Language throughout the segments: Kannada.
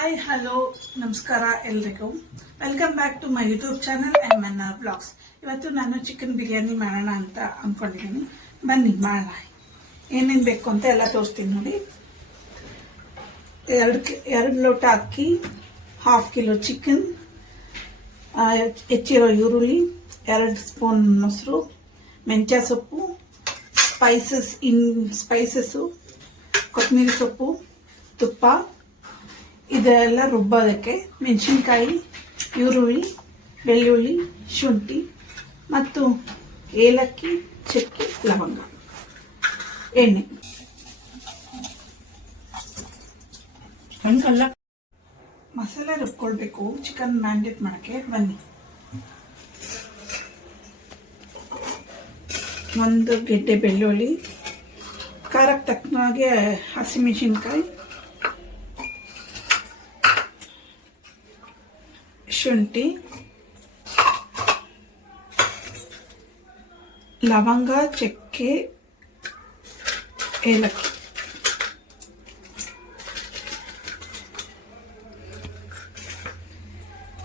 ಹಾಯ್ ಹಲೋ ನಮಸ್ಕಾರ ಎಲ್ರಿಗೂ. Welcome back to my YouTube channel MN blogs. ಇವತ್ತು ನಾನು ಚಿಕನ್ ಬಿರಿಯಾನಿ ಮಾಡೋಣ ಅಂತ ಅಂದ್ಕೊಂಡಿದ್ದೀನಿ. ಬನ್ನಿ ಮಾಡೋಣ. ಏನೇನು ಬೇಕು ಅಂತ ಎಲ್ಲ ತೋರಿಸ್ತೀನಿ ನೋಡಿ. 2 ಲೋಟ ಅಕ್ಕಿ, 1/2 ಕಿಲೋ ಚಿಕನ್, ಹೆಚ್ಚಿರೋ ಈರುಳ್ಳಿ, 2 ಸ್ಪೂನ್ ಮೊಸರು, ಮೆಂತ್ಯ ಸೊಪ್ಪು, ಸ್ಪೈಸಸ್ಸು, ಕೊತ್ತಂಬರಿ ಸೊಪ್ಪು, ತುಪ್ಪ, ಇದೆಲ್ಲ ರುಬ್ಬೋದಕ್ಕೆ ಮೆಣಸಿನ್ಕಾಯಿ, ಈರುಳ್ಳಿ, ಬೆಳ್ಳುಳ್ಳಿ, ಶುಂಠಿ ಮತ್ತು ಏಲಕ್ಕಿ, ಚಕ್ಕೆ, ಲವಂಗ, ಎಣ್ಣೆ. ಮಸಾಲೆ ರುಬ್ಕೊಳ್ಬೇಕು ಚಿಕನ್ ಮ್ಯಾರಿನೇಟ್ ಮಾಡೋಕ್ಕೆ. ಬನ್ನಿ. 1 ಗೆಡ್ಡೆ ಬೆಳ್ಳುಳ್ಳಿ, ಖಾರಕ್ಕೆ ತಕ್ಕನಾಗೆ ಹಸಿಮೆಣಸಿನ್ಕಾಯಿ, ಶುಂಠಿ, ಲವಂಗ, ಚಕ್ಕೆ, ಏಲಕ್ಕಿ,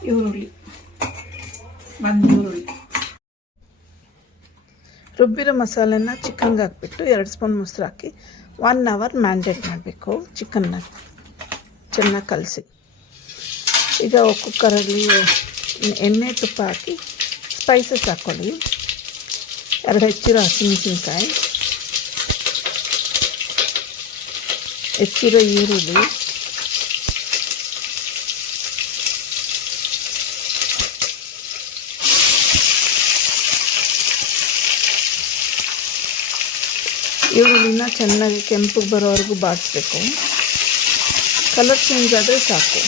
ಈರುಳ್ಳಿ, 1 ಈರುಳ್ಳಿ. ರುಬ್ಬಿರೋ ಮಸಾಲೆನ ಚಿಕನ್ಗೆ ಹಾಕ್ಬಿಟ್ಟು 2 ಸ್ಪೂನ್ ಮೊಸರು ಹಾಕಿ 1 ಅವರ್ ಮ್ಯಾರಿನೇಟ್ ಮಾಡಬೇಕು. ಚಿಕನ್ನ ಚೆನ್ನಾಗಿ ಕಲಸಿ. ಈಗ ಕುಕ್ಕರಲ್ಲಿ ಎಣ್ಣೆ, ತುಪ್ಪ ಹಾಕಿ ಸ್ಪೈಸಸ್ ಹಾಕ್ಕೊಳ್ಳಿ. 2 ಹೆಚ್ಚಿರೋ ಹಸಿಮೆಣಸಿನ್ಕಾಯಿ, ಹೆಚ್ಚಿರೋ ಈರುಳ್ಳಿ, ಈರುಳ್ಳಿನ ಚೆನ್ನಾಗಿ ಕೆಂಪಗೆ ಬರೋವರೆಗೂ ಬಾಡಿಸ್ಬೇಕು. ಕಲರ್ ಚೇಂಜ್ ಆದರೆ ಸಾಕು.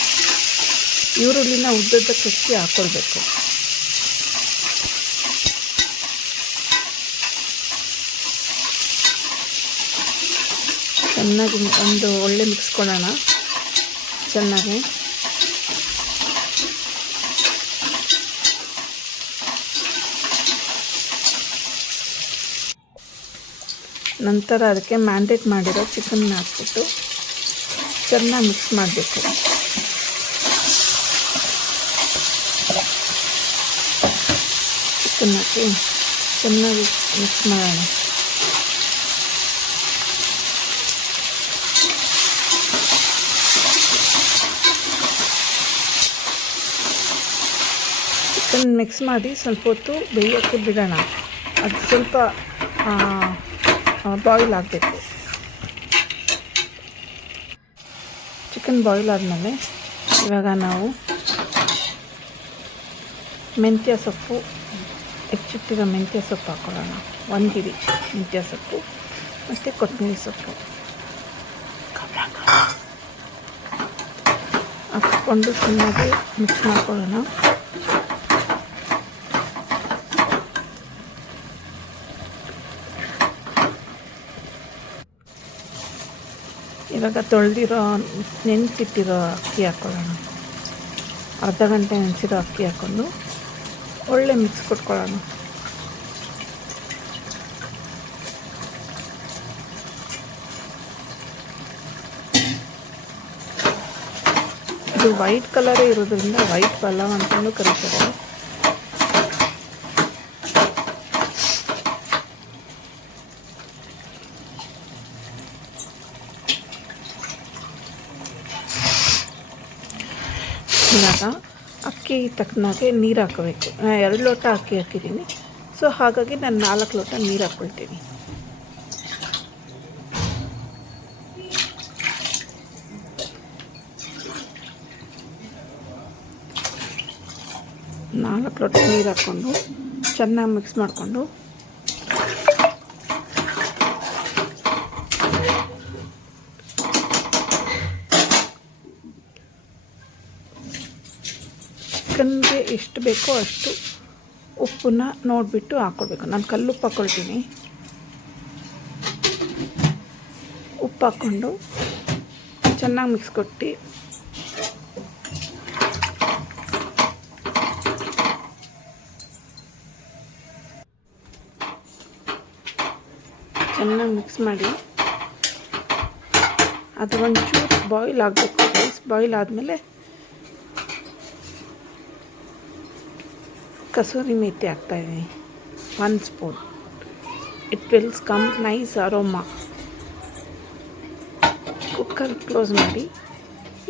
ಈರುಳ್ಳಿನ ಉದ್ದಕ್ಕೆ ಹೆಚ್ಚಿ ಹಾಕ್ಕೊಳ್ಬೇಕು. ಚೆನ್ನಾಗಿ ಒಂದು ಒಳ್ಳೆ ಮಿಕ್ಸ್ ಕೊಡೋಣ ಚೆನ್ನಾಗಿ. ನಂತರ ಅದಕ್ಕೆ ಮ್ಯಾರಿನೇಟ್ ಮಾಡಿರೋ ಚಿಕನ್ನ ಹಾಕ್ಬಿಟ್ಟು ಚೆನ್ನಾಗಿ ಮಿಕ್ಸ್ ಮಾಡಬೇಕು. ಚಿಕನ್ ಹಾಕಿ ಚೆನ್ನಾಗಿ ಮಿಕ್ಸ್ ಮಾಡೋಣ. ಚಿಕನ್ ಮಿಕ್ಸ್ ಮಾಡಿ ಸ್ವಲ್ಪ ಹೊತ್ತು ಬೇಯೋಕ್ಕೆ ಬಿಡೋಣ. ಅದು ಸ್ವಲ್ಪ ಬಾಯ್ಲ್ ಆಗಬೇಕು. ಚಿಕನ್ ಬಾಯ್ಲ್ ಆದಮೇಲೆ ಇವಾಗ ನಾವು ಮೆಂತ್ಯ ಸೊಪ್ಪು, ಹೆಚ್ಚಿಟ್ಟಿರೋ ಮೆಂತ್ಯ ಸೊಪ್ಪು ಹಾಕ್ಕೊಳ್ಳೋಣ. 1 ಹಿಡಿ ಮೆಂತ್ಯ ಸೊಪ್ಪು ಮತ್ತು ಕೊತ್ತಂಬರಿ ಸೊಪ್ಪು ಹಾಕ್ಕೊಂಡು ಚೆನ್ನಾಗಿ ಮಿಕ್ಸ್ ಮಾಡ್ಕೊಳ್ಳೋಣ. ಇವಾಗ ತೊಳೆದಿರೋ ನೆನೆಸಿಟ್ಟಿರೋ ಅಕ್ಕಿ ಹಾಕ್ಕೊಳ್ಳೋಣ. ಅರ್ಧ ಗಂಟೆ ನೆನೆಸಿರೋ ಅಕ್ಕಿ ಹಾಕ್ಕೊಂಡು ಒಳ್ಳೆ ಮಿಕ್ಸ್ ಕೊಟ್ಕೊಳ್ಳೋಣ. ಇದು ವೈಟ್ ಕಲರೇ ಇರೋದ್ರಿಂದ ವೈಟ್ ಪಲಾವ್ ಅಂತಲೂ ಕರೀತಾರೆ. ಇವಾಗ ಅಕ್ಕಿ ತಕ್ಕನಾಗೆ ನೀರು ಹಾಕಬೇಕು. 2 ಲೋಟ ಅಕ್ಕಿ ಹಾಕಿದ್ದೀನಿ, ಸೊ ಹಾಗಾಗಿ ನಾನು 4 ಲೋಟ ನೀರು ಹಾಕ್ಕೊಳ್ತೀನಿ. ನಾಲ್ಕು ಲೋಟ ನೀರು ಹಾಕ್ಕೊಂಡು ಚೆನ್ನಾಗಿ ಮಿಕ್ಸ್ ಮಾಡಿಕೊಂಡು ಚಿಕನ್ಗೆ ಎಷ್ಟು ಬೇಕೋ ಅಷ್ಟು ಉಪ್ಪನ್ನ ನೋಡಿಬಿಟ್ಟು ಹಾಕ್ಕೊಳ್ಬೇಕು. ನಾನು ಕಲ್ಲುಪ್ಪು ಹಾಕ್ಕೊಳ್ತೀನಿ. ಉಪ್ಪು ಹಾಕ್ಕೊಂಡು ಚೆನ್ನಾಗಿ ಮಿಕ್ಸ್ ಕೊಟ್ಟು ಚೆನ್ನಾಗಿ ಮಿಕ್ಸ್ ಮಾಡಿ ಅದು ಒಂಚೂರು ಬಾಯ್ಲ್ ಆಗಬೇಕು ಗೈಸ್. ಬಾಯ್ಲ್ ಆದಮೇಲೆ ಕಸೂರಿ ಮೇಥಿ ಹಾಕ್ತಾಯಿದ್ದೀನಿ 1 spoon. It will come nice aroma. Cooker close ಮಾಡಿ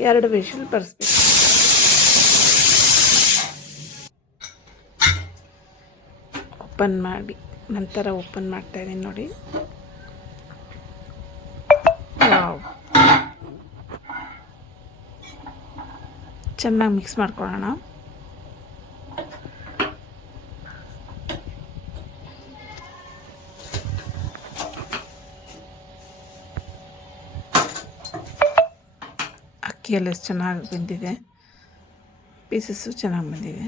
2 ವಿಷಲ್ ಬರೆಸ್ಬೇಕು. ಓಪನ್ ಮಾಡಿ ನಂತರ ಓಪನ್ ಮಾಡ್ತಾಯಿದ್ದೀನಿ ನೋಡಿ. ವಾವ್, ಚೆನ್ನಾಗಿ ಮಿಕ್ಸ್ ಮಾಡ್ಕೊಳ್ಳೋಣ. ಅಕ್ಕಿ ಎಲ್ಲ ಚೆನ್ನಾಗಿ ಬೆಂದಿದೆ, ಪೀಸಸ್ಸು ಚೆನ್ನಾಗಿ ಬಂದಿದೆ.